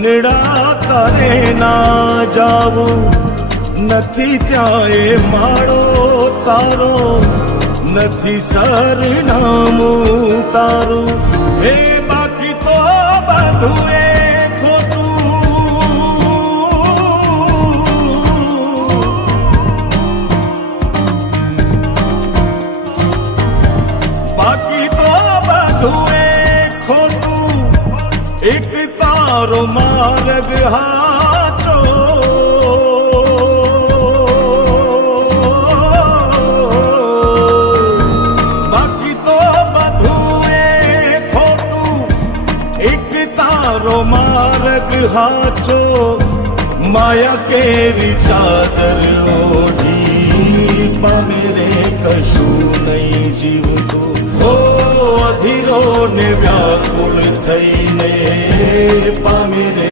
મનડા તારે ના જાવું નથી ત્યાં એ માળો તારો નથી સરનામું તારું હે બાકી તો બધું એ એક તારો માર્ગ હાચો બાકી તો બધું એ ખોટું એક તારો માર્ગ હાચો માયા કેરી ચાદર ઓઢી પામે રે કશું નહીં જીવતું હો અધીરો ને વ્યાકુળ થઈને પામે રે